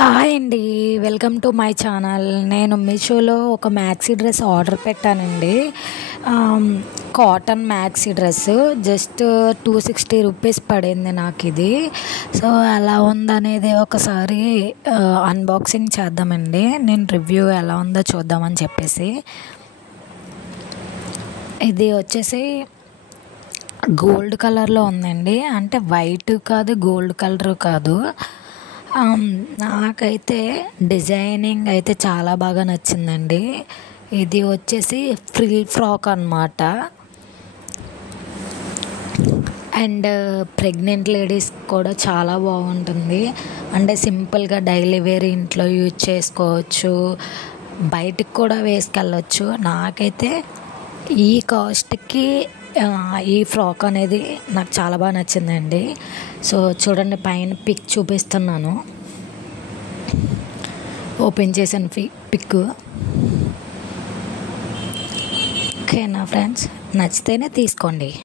Hi అండి. Welcome to my channel. నేను మీషోలో ఒక మ్యాక్సీ డ్రెస్ ఆర్డర్ పెట్టానండి. Cotton maxi dress just 260 rupees పడింది నాకు ఇది. సో ఎలా ఉందనేది ఒకసారి అన్బాక్సింగ్ చేద్దామండి. నేను రివ్యూ ఎలా ఉందో చూద్దామని చెప్పేసి. ఇది వచ్చేసి గోల్డ్ కలర్లో ఉందండి. అంటే వైట్ కాదు, గోల్డ్ కలర్ కాదు. నాకైతే డిజైనింగ్ అయితే చాలా బాగా నచ్చిందండి. ఇది వచ్చేసి ఫ్రిల్ ఫ్రాక్ అన్నమాట. అండ్ ప్రెగ్నెంట్ లేడీస్ కూడా చాలా బాగుంటుంది. అంటే సింపుల్గా డైలీ వేర్ ఇంట్లో యూజ్ చేసుకోవచ్చు, బయటికి కూడా వేసుకెళ్ళచ్చు. నాకైతే ఈ కాస్ట్కి ఈ ఫ్రాక్ అనేది నాకు చాలా బాగా నచ్చిందండి. సో చూడండి, పైన పిక్ చూపిస్తున్నాను. ఓపెన్ చేశాను పిక్. ఓకేనా ఫ్రెండ్స్, నచ్చితేనే తీసుకోండి.